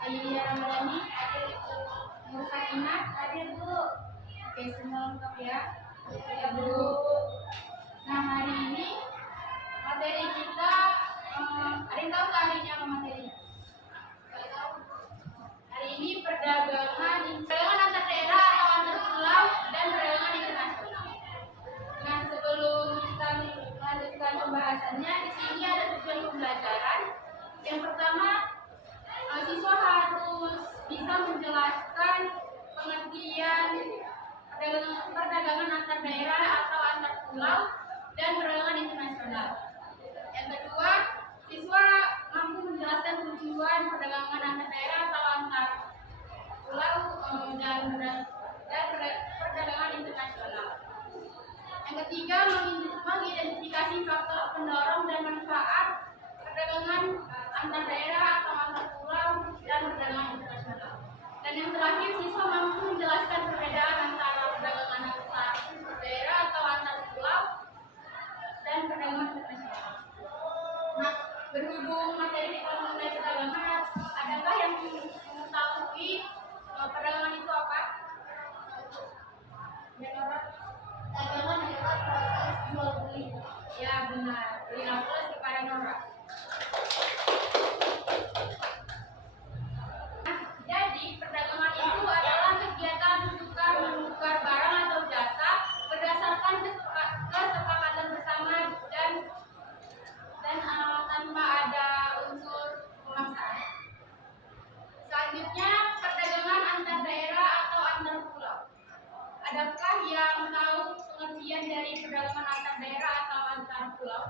Ayudhya Ramadhani, hadir. Nur Sakinah, hadir Bu. Oke, semua lengkap ya. Ya Bu. Nah, hari ini materi kita, ada yang tahu nggak hari ini apa materinya? Hari ini perdagangan antar daerah atau antar pulau dan perdagangan internasional. Nah, sebelum kita melanjutkan pembahasannya, di sini ada tujuan pembelajaran. Yang pertama, siswa harus bisa menjelaskan pengertian perdagangan antar daerah atau antar pulau dan perdagangan internasional. Yang kedua, siswa mampu menjelaskan tujuan perdagangan antar daerah atau antar pulau dan perdagangan internasional. Yang ketiga, mengidentifikasi faktor pendorong dan manfaat perdagangan antar daerah atau antar pulau dan perdagangan internasional. Dan yang terakhir, siswa mampu menjelaskan perbedaan antara perdagangan antar daerah atau antar pulau dan perdagangan internasional. Nah, berhubung materi kita mengenai perdagangan, adakah yang mengetahui perdagangan itu apa? Perdagangan adalah proses jual beli. Ya benar. Beri aplaus kepada Nora. Jadi, perdagangan itu adalah kegiatan menukar barang atau jasa berdasarkan kesepakatan bersama dan tanpa ada unsur pemaksaan. Selanjutnya, perdagangan antar daerah atau antar pulau. Adakah yang tahu pengertian dari perdagangan antar daerah atau antar pulau?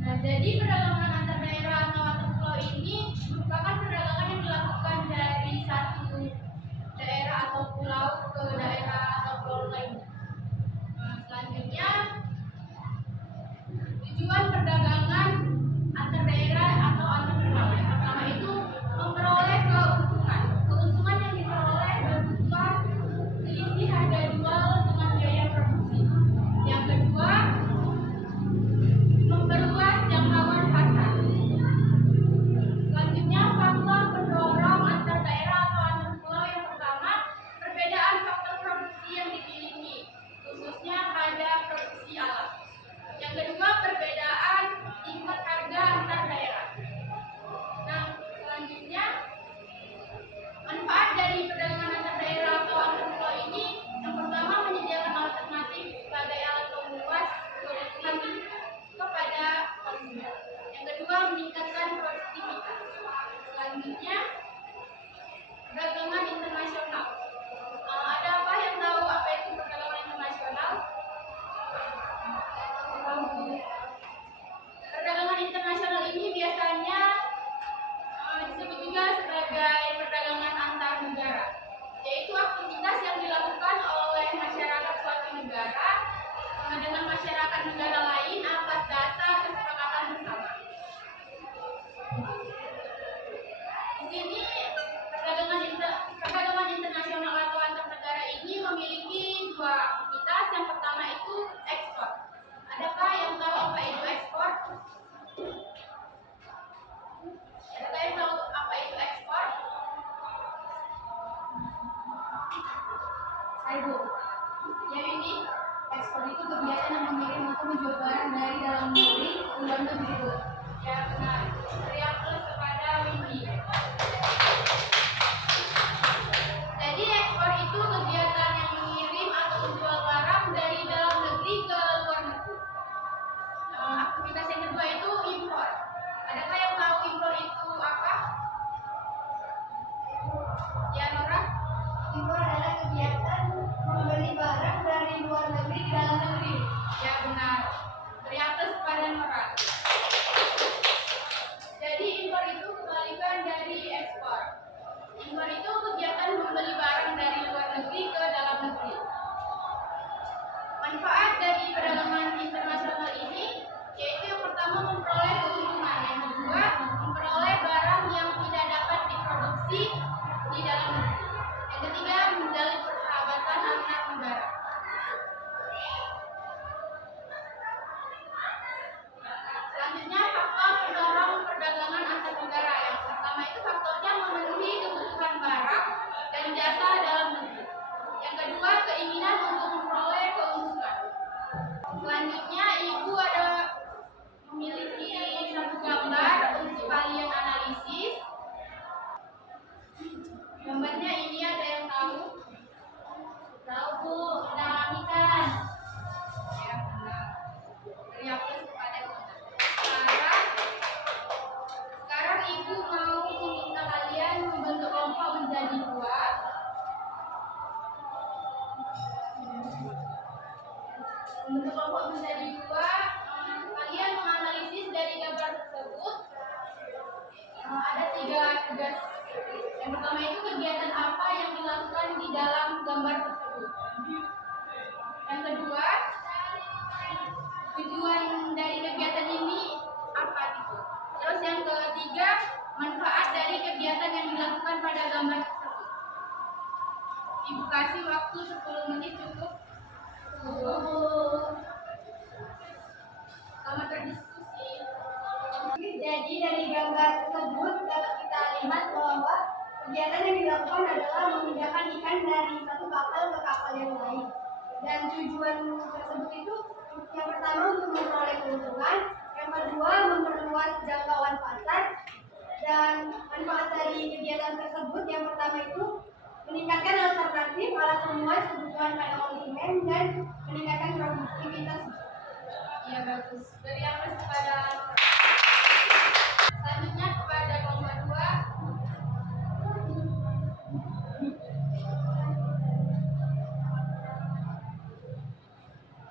Nah, jadi perdagangan antar daerah atau antar pulau ini merupakan perdagangan yang dilakukan dari satu daerah atau pulau ke daerah atau pulau lain. Selanjutnya, tujuan perdagangan antar daerah atau antar pulau. Yang pertama itu memperoleh keuntungan. Keuntungan yang diperoleh berupa selisih harga jual dengan biaya produksi. Yang kedua, memperluas jangkauan pasar. Selanjutnya, faktor pendorong antar daerah atau antar pulau. Yang pertama, perbedaan faktor produksi yang dimiliki, khususnya pada produksi alam. Yang kedua, perbedaan tingkat harga antar daerah. Nah, selanjutnya, manfaat dari perdagangan antar daerah atau antar pulau ini, yang pertama menyediakan alternatif sebagai alat pemuas kebutuhan kepada konsumen. Yang kedua, meningkatkan produktivitas. Selanjutnya, perdagangan internasional. Ada apa yang tahu apa itu perdagangan internasional? Perdagangan internasional ini biasanya disebut juga sebagai perdagangan antar negara, yaitu aktivitas yang dilakukan oleh masyarakat suatu negara dengan masyarakat negara lain atas dasar kesepakatan bersama. Di sini perdagangan internasional atau antar negara ini memiliki dua aktivitas. Yang pertama itu ekspor. Adakah yang tahu apa itu ekspor? Adakah yang tahu apa itu ekspor? Hai Bu. Ya ini ekspor itu kegiatan yang mengirim atau menjual barang dari dalam negeri ke luar negeri Bu. Ya benar. Beri aplaus kepada Windy. Jadi ekspor itu kegiatan yang mengirim atau menjual barang dari dalam negeri ke luar negeri. Aktivitas yang kedua itu impor. Adakah yang tahu impor itu apa? Ya Nora? Impor adalah kegiatan membeli barang dari luar negeri ke dalam negeri. Ya benar. Beri aplaus kepada Nora. Jadi impor itu kebalikan dari ekspor. Impor itu kegiatan membeli barang dari luar negeri ke dalam negeri. Manfaat dari perdagangan internasional ini yaitu yang pertama memperoleh keuntungan, yang kedua memperoleh barang yang tidak dapat diproduksi di dalam negeri, yang ketiga menjalin persahabatan antar negara. Selanjutnya, faktor pendorong perdagangan antar negara. Yang menganalisis. Gambarnya ini ada yang tahu? Tahu Bu, tentang ikan. Ya, benar. Beri plus kepada kita. Sekarang Ibu mau meminta kalian membentuk kelompok menjadi dua. Membentuk kelompok menjadi dua, kalian menganalisis dari gambar tersebut. Ada 3 tugas. Yang pertama itu kegiatan apa yang dilakukan di dalam gambar tersebut. Yang kedua, tujuan dari kegiatan ini apa gitu. Terus yang ketiga, manfaat dari kegiatan yang dilakukan pada gambar tersebut. Ibu kasih waktu 10 menit cukup. Selamat berdiskusi. Jadi dari gambar tersebut dapat kita lihat bahwa kegiatan yang dilakukan adalah memindahkan ikan dari satu kapal ke kapal yang lain. Dan tujuan tersebut itu yang pertama untuk memperoleh keuntungan, yang kedua memperluas jangkauan pasar, dan manfaat dari kegiatan tersebut yang pertama itu meningkatkan alternatif alat pemuas kebutuhan pada konsumen dan meningkatkan produktivitas. Iya bagus. Beri aplaus kepada selanjutnya kepada kelompok 2.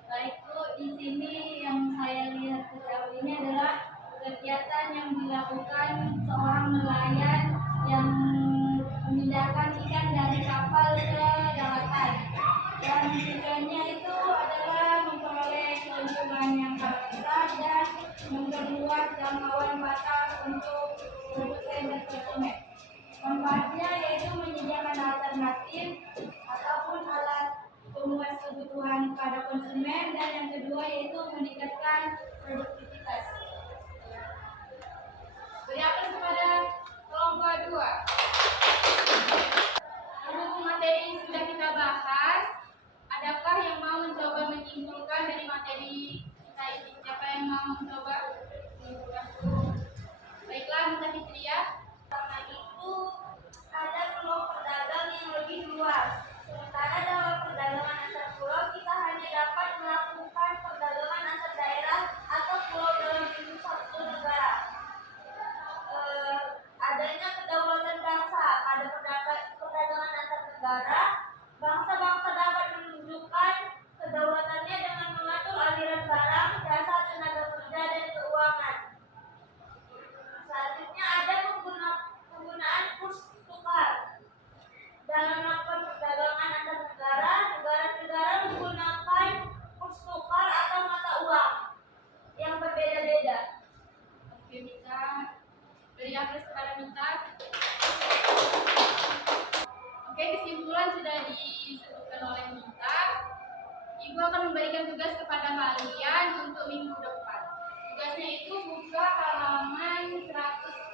Baik Bu, di sini yang saya lihat sejauh ini adalah kegiatan yang dilakukan seorang nelayan yang memindahkan ikan dari kapal ke daratan. Dan tujuannya itu adalah memperoleh keuntungan yang sangat besar dan memperluas jangkauan pasar untuk produsen dan konsumen. Manfaatnya yaitu menyediakan alternatif ataupun alat pemuas kebutuhan pada konsumen, dan yang kedua yaitu meningkatkan produktivitas. Beri aplaus kepada kelompok 2. Berhubung materi yang sudah kita bahas, adakah yang mau mencoba menyimpulkan dari materi kita ini? Siapa yang mau mencoba menyimpulkan? Baiklah, Mbak Fitria. Karena itu ada peluang perdagang yang lebih luas. Sementara dalam perdagangan antar pulau kita hanya dapat melakukan perdagangan antar daerah atau pulau dalam lingkup satu negara. Adanya kedaulatan bangsa pada perdagangan antar negara, bangsa-bangsa dapat menunjukkan kedaulatannya dengan mengatur aliran barang, jasa, tenaga kerja, dan keuangan. Selanjutnya ada penggunaan kurs tukar. Dalam melakukan perdagangan antar negara, negara-negara menggunakan kurs tukar atau mata uang yang berbeda-beda. Oke, Mita. Beri aplaus kepada Mita. Oke, kesimpulan sudah disebutkan oleh Mita. Ibu akan memberikan tugas kepada kalian untuk minggu depan. Tugasnya itu buka halaman 100